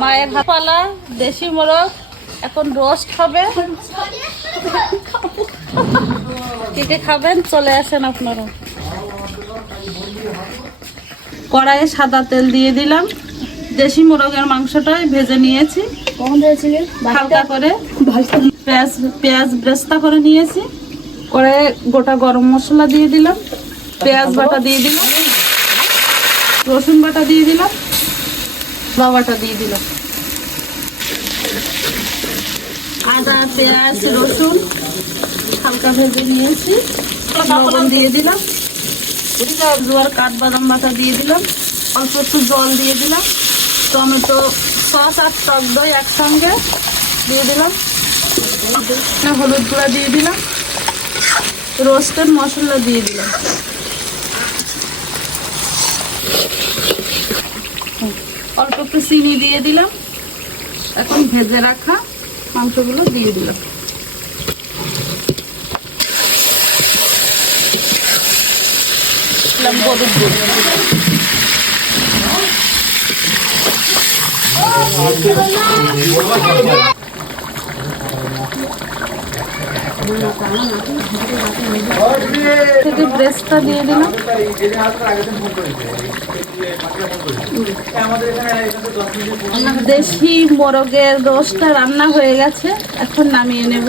মায়ের হাতপালা দেশি মোরগ এখন রোস্ট হবে। কে কে খাবেন চলে আসেন আপনারা। কড়াইয়ে সাদা তেল দিয়ে দিলাম। দেশি মোরগের মাংসটাই ভেজে নিয়েছি হালকা করে। পেঁয়াজ ব্রেস্তা করে নিয়েছি। কড়াইয়ে গোটা গরম মশলা দিয়ে দিলাম, পেঁয়াজ বাটা দিয়ে দিলাম, রসুন বাটা দিয়ে দিলাম, আদা বাটা দিয়ে দিলাম। আদা পেঁয়াজ রসুন হালকা ভেজে নিয়েছি। লবণ দিয়ে দিলাম, জোয়ার কাঠবাদাম বাটা দিয়ে দিলাম, অল্প একটু জল দিয়ে দিলাম, টমেটো সস আর টক দই একসঙ্গে দিয়ে দিলাম, হলুদ গুঁড়া দিয়ে দিলাম, রোস্টেড মশলা দিয়ে দিলাম, অল্প একটু চিনি দিয়ে দিলাম। এখন ভেজে রাখা মাংসগুলো দিয়ে দিলাম। গরুর দুধ ব্রেস্টটা দিয়ে দিলাম। দেশি মোরগের রোস্টটা রান্না হয়ে গেছে, এখন নামিয়ে নেব।